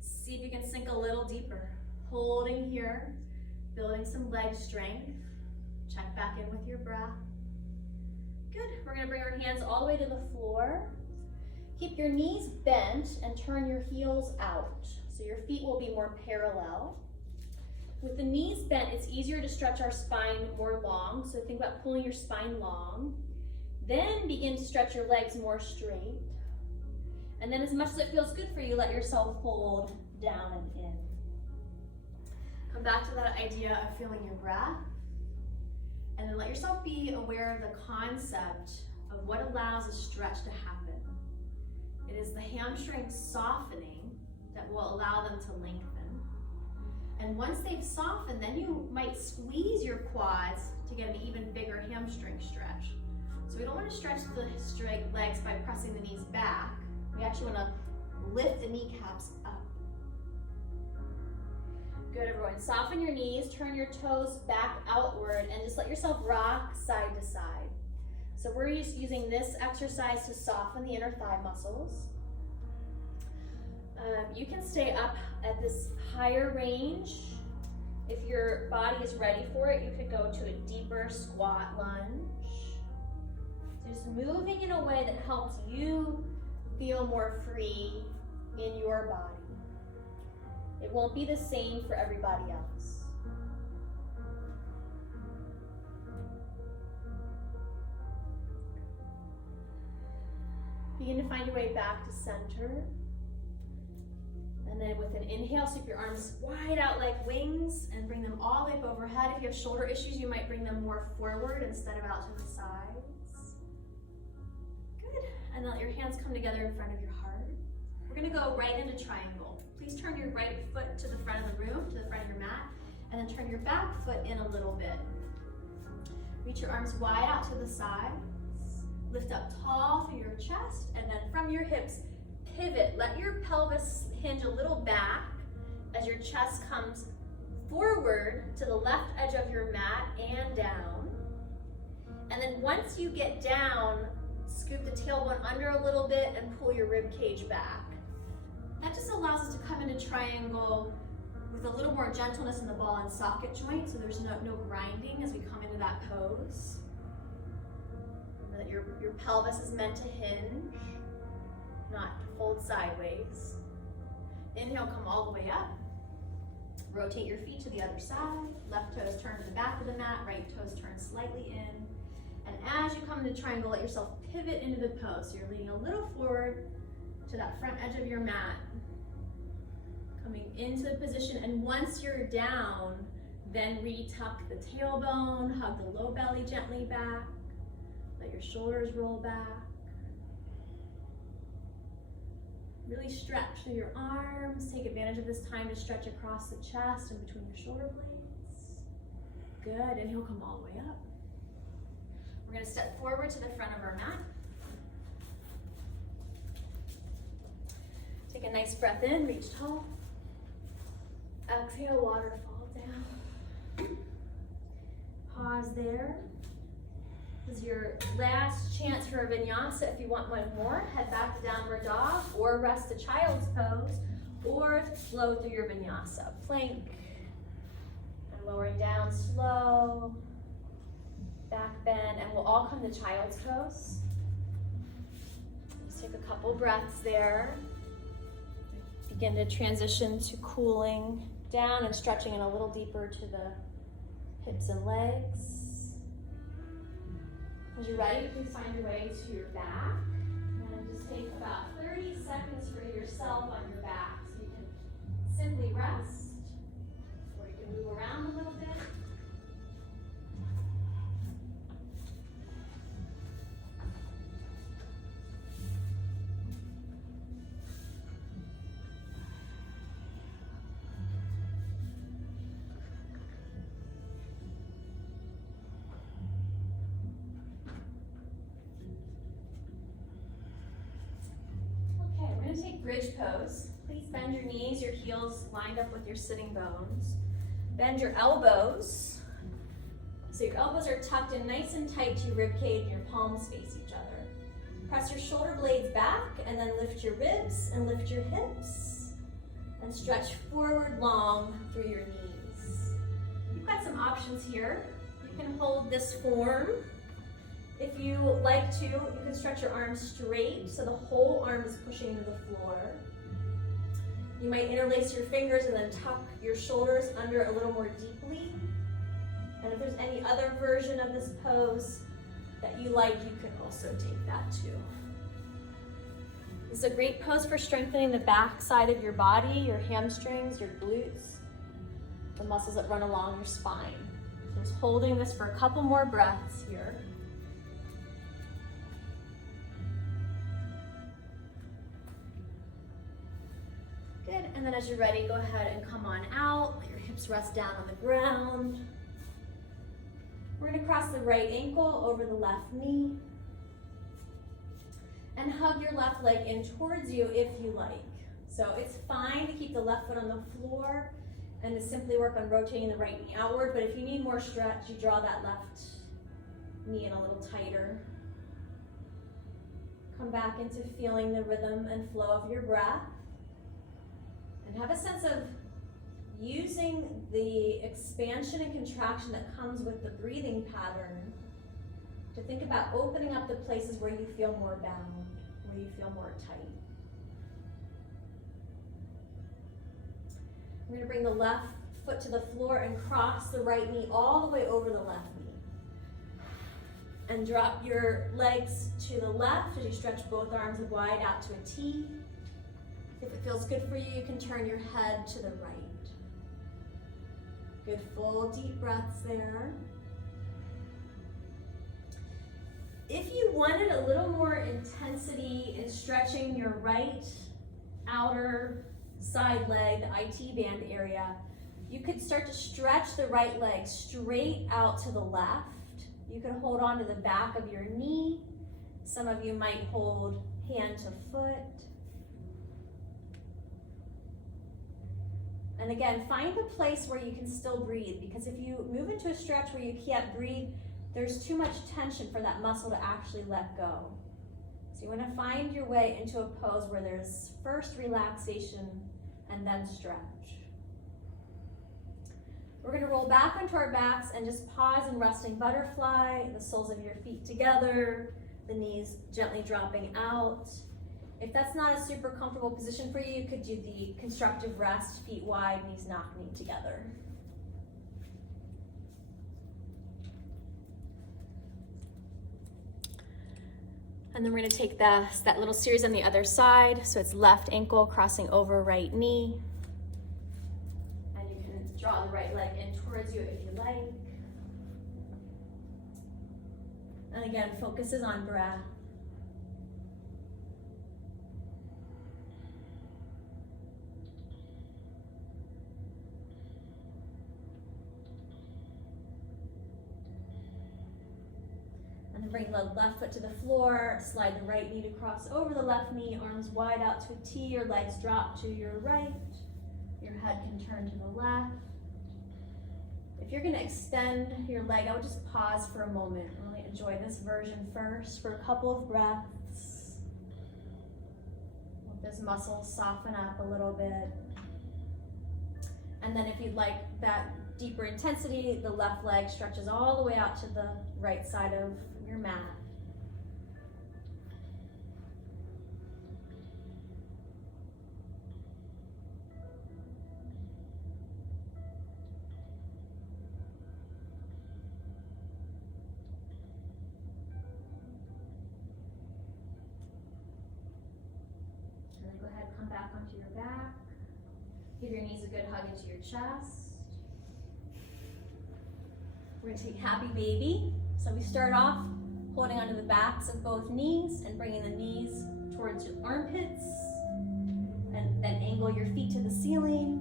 See if you can sink a little deeper. Holding here, building some leg strength. Check back in with your breath. Good, we're gonna bring our hands all the way to the floor. Keep your knees bent and turn your heels out. So your feet will be more parallel. With the knees bent, it's easier to stretch our spine more long. So think about pulling your spine long. Then begin to stretch your legs more straight. And then as much as it feels good for you, let yourself hold down and in. Come back to that idea of feeling your breath. And then let yourself be aware of the concept of what allows a stretch to happen. It is the hamstrings softening that will allow them to lengthen. And once they've softened, then you might squeeze your quads to get an even bigger hamstring stretch. So we don't want to stretch the straight legs by pressing the knees back. We actually want to lift the kneecaps up. Good, everyone. Soften your knees, turn your toes back outward, and just let yourself rock side to side. So we're just using this exercise to soften the inner thigh muscles. You can stay up at this higher range If your body is ready for it, you could go to a deeper squat lunge. Just moving in a way that helps you feel more free in your body. It won't be the same for everybody else. Begin to find your way back to center. And then with an inhale, sweep your arms wide out like wings and bring them all the way up overhead. If you have shoulder issues, you might bring them more forward instead of out to the sides. Good. And then let your hands come together in front of your heart. We're gonna go right into triangle. Please turn your right foot to the front of the room, to the front of your mat, and then turn your back foot in a little bit. Reach your arms wide out to the sides. Lift up tall through your chest, and then from your hips, pivot. Let your pelvis hinge a little back as your chest comes forward to the left edge of your mat and down. And then once you get down, scoop the tailbone under a little bit and pull your rib cage back. That just allows us to come into triangle with a little more gentleness in the ball and socket joint, so there's no grinding as we come into that pose. Remember that your pelvis is meant to hinge, not fold sideways. Inhale, come all the way up. Rotate your feet to the other side. Left toes turn to the back of the mat, right toes turn slightly in. And as you come into triangle, let yourself pivot into the pose. So you're leaning a little forward to that front edge of your mat. Coming into the position, and once you're down, then retuck the tailbone, hug the low belly gently back. Let your shoulders roll back. Really stretch through your arms. Take advantage of this time to stretch across the chest and between your shoulder blades. Good, inhale, come all the way up. We're gonna step forward to the front of our mat. Take a nice breath in, reach tall. Exhale, waterfall down. Pause there. This is your last chance for a vinyasa. If you want one more, head back to downward dog or rest to child's pose or flow through your vinyasa. Plank and lowering down slow. Back bend, and we'll all come to child's pose. Just take a couple breaths there. Begin to transition to cooling down and stretching in a little deeper to the hips and legs. As you're ready, please find your way to your back. And just take about 30 seconds for yourself on your back. So you can simply rest, or you can move around a little bit. Take bridge pose. Please bend your knees, your heels lined up with your sitting bones. Bend your elbows. So your elbows are tucked in nice and tight to your rib cage and your palms face each other. Press your shoulder blades back and then lift your ribs and lift your hips. And stretch forward long through your knees. You've got some options here. You can hold this form. If you like to, you can stretch your arms straight so the whole arm is pushing to the floor. You might interlace your fingers and then tuck your shoulders under a little more deeply. And if there's any other version of this pose that you like, you can also take that too. This is a great pose for strengthening the back side of your body, your hamstrings, your glutes, the muscles that run along your spine. So just holding this for a couple more breaths here. Good, and then as you're ready, go ahead and come on out. Let your hips rest down on the ground. We're gonna cross the right ankle over the left knee. And hug your left leg in towards you if you like. So it's fine to keep the left foot on the floor and to simply work on rotating the right knee outward, but if you need more stretch, you draw that left knee in a little tighter. Come back into feeling the rhythm and flow of your breath. And have a sense of using the expansion and contraction that comes with the breathing pattern to think about opening up the places where you feel more bound, where you feel more tight. We're going to bring the left foot to the floor and cross the right knee all the way over the left knee. And drop your legs to the left as you stretch both arms wide out to a T. If it feels good for you, you can turn your head to the right. Good full deep breaths there. If you wanted a little more intensity in stretching your right outer side leg, the IT band area, you could start to stretch the right leg straight out to the left. You can hold on to the back of your knee. Some of you might hold hand to foot. And again, find a place where you can still breathe, because if you move into a stretch where you can't breathe, there's too much tension for that muscle to actually let go. So you want to find your way into a pose where there's first relaxation and then stretch. We're going to roll back onto our backs and just pause in resting butterfly, the soles of your feet together, the knees gently dropping out. If that's not a super comfortable position for you, you could do the constructive rest, feet wide, knees knock-knee together. And then we're going to take that little series on the other side. So it's left ankle crossing over right knee. And you can draw the right leg in towards you if you like. And again, focus is on breath. And then bring the left foot to the floor, slide the right knee to cross over the left knee, arms wide out to a T, your legs drop to your right, your head can turn to the left. If you're gonna extend your leg, I would just pause for a moment and really enjoy this version first for a couple of breaths. Let those muscles soften up a little bit. And then if you'd like that deeper intensity, the left leg stretches all the way out to the right side of your mat. And then go ahead, come back onto your back. Give your knees a good hug into your chest. We're gonna take happy baby. So we start off holding onto the backs of both knees and bringing the knees towards your armpits. And then angle your feet to the ceiling.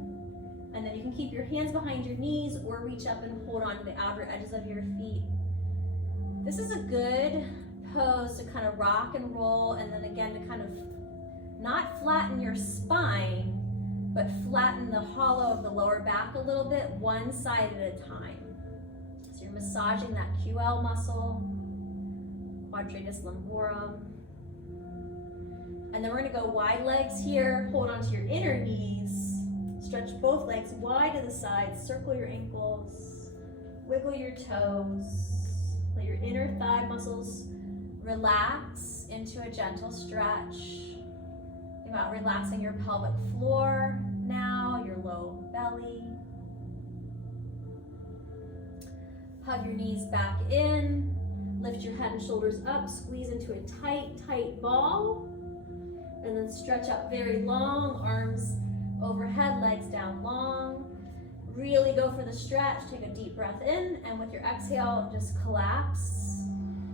And then you can keep your hands behind your knees or reach up and hold on to the outer edges of your feet. This is a good pose to kind of rock and roll, and then again to kind of not flatten your spine, but flatten the hollow of the lower back a little bit, one side at a time. So you're massaging that QL muscle, quadratus lumborum. And then we're gonna go wide legs here, hold on to your inner knees, stretch both legs wide to the sides, circle your ankles, wiggle your toes, let your inner thigh muscles relax into a gentle stretch. Think about relaxing your pelvic floor now, your low belly. Hug your knees back in, lift your head and shoulders up, squeeze into a tight, tight ball, and then stretch up very long, arms overhead, legs down long. Really go for the stretch, take a deep breath in, and with your exhale, just collapse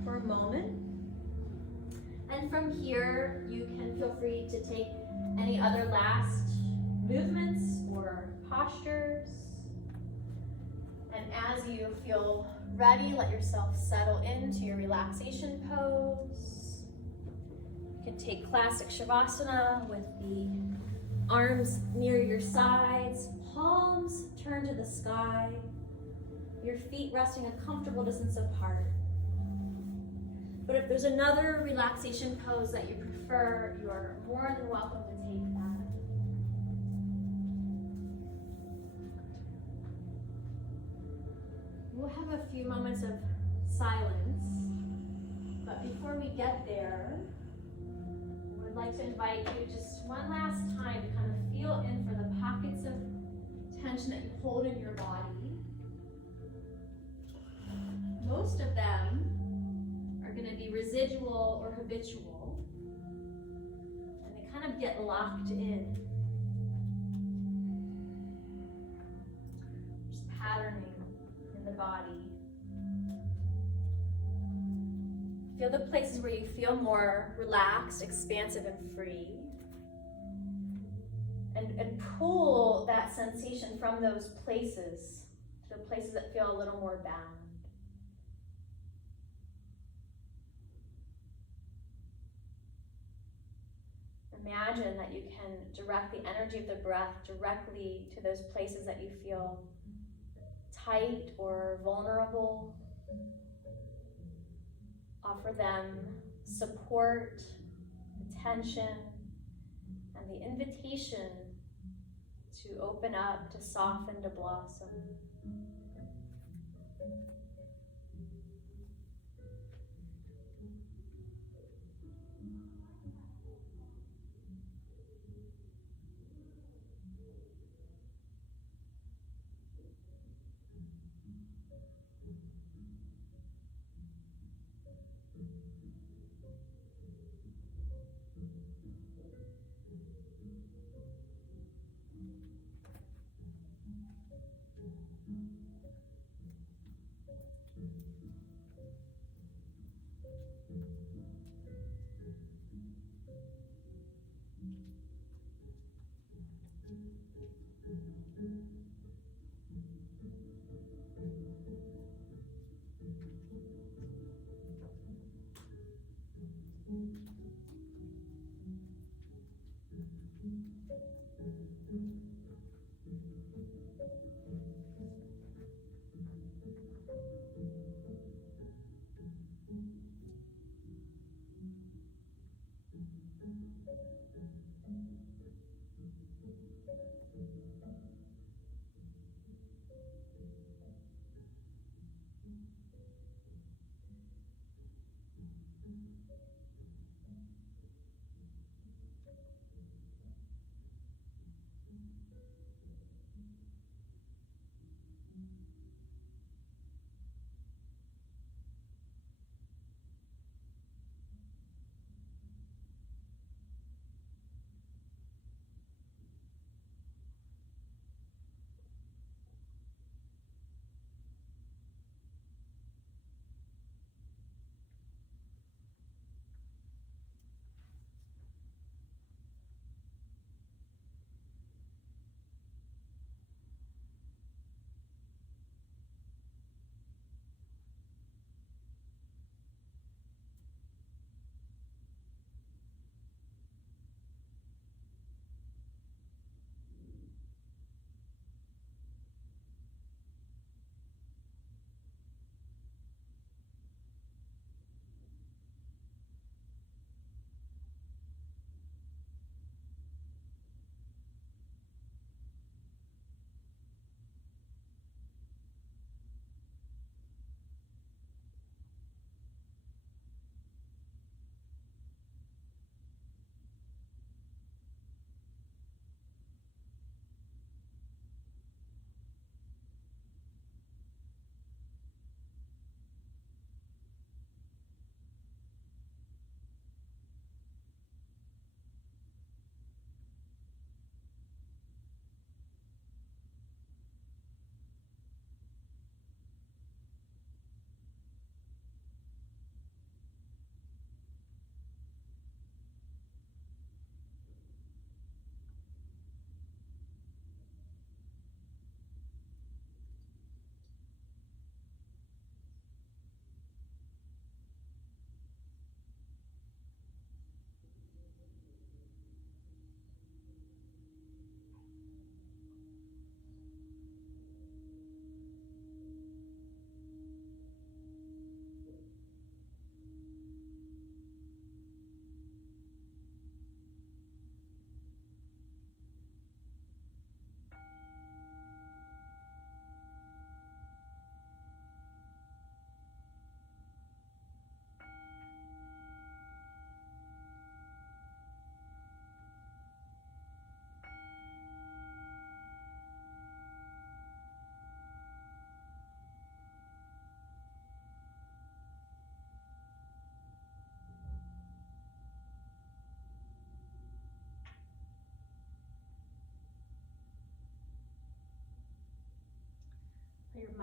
for a moment. And from here, you can feel free to take any other last movements or postures. And as you feel ready, let yourself settle into your relaxation pose. You can take classic Shavasana with the arms near your sides, palms turn to the sky, your feet resting a comfortable distance apart. But if there's another relaxation pose that you prefer, you are more than welcome to take that. We'll have a few moments of silence, but before we get there, I would like to invite you just one last time to kind of feel in for the pockets of tension that you hold in your body. Most of them are going to be residual or habitual, and they kind of get locked in. Just patterning in the body. Feel the places where you feel more relaxed, expansive, and free. And pull that sensation from those places to the places that feel a little more bound. Imagine that you can direct the energy of the breath directly to those places that you feel tight or vulnerable. Offer them support, attention, and the invitation to open up, to soften, to blossom.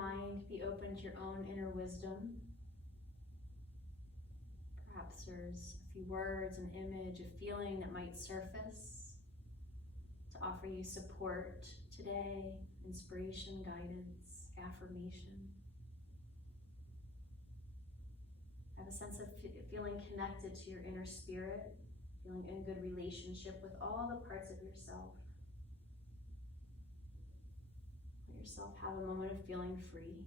mind be open to your own inner wisdom. Perhaps there's a few words, an image, a feeling that might surface to offer you support today, inspiration, guidance, affirmation. Have a sense of feeling connected to your inner spirit, feeling in good relationship with all the parts of yourself. Let yourself have a moment of feeling free.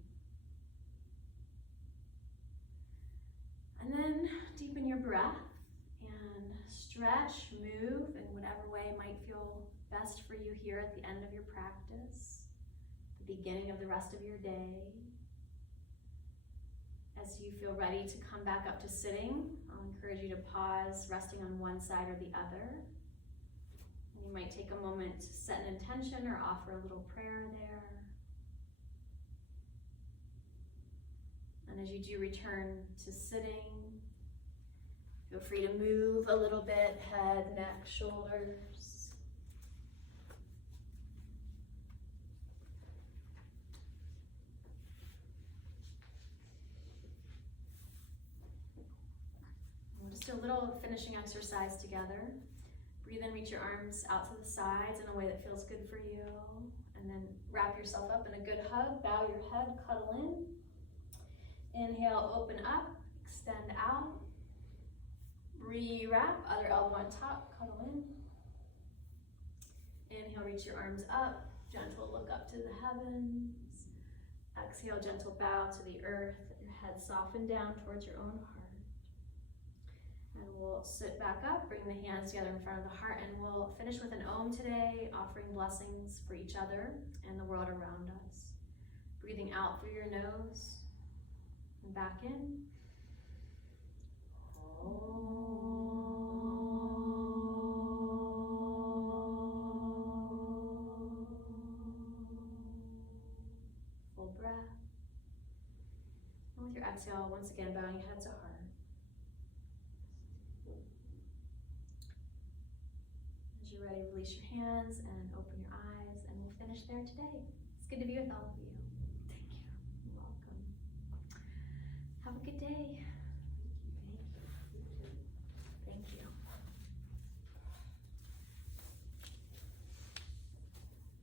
And then deepen your breath and stretch, move in whatever way might feel best for you here at the end of your practice, the beginning of the rest of your day. As you feel ready to come back up to sitting, I'll encourage you to pause, resting on one side or the other. You might take a moment to set an intention or offer a little prayer there. And as you do return to sitting, feel free to move a little bit, head, neck, shoulders. We'll just do a little finishing exercise together. Breathe in, reach your arms out to the sides in a way that feels good for you. And then wrap yourself up in a good hug, bow your head, cuddle in. Inhale, open up, extend out. Re-wrap, other elbow on top, cuddle in. Inhale, reach your arms up, gentle look up to the heavens. Exhale, gentle bow to the earth, let your head soften down towards your own heart. And we'll sit back up, bring the hands together in front of the heart, and we'll finish with an Om today, offering blessings for each other and the world around us. Breathing out through your nose. And back in. Full breath. And with your exhale, once again, bowing your head to heart. As you're ready, release your hands and open your eyes, and we'll finish there today. It's good to be with all of you.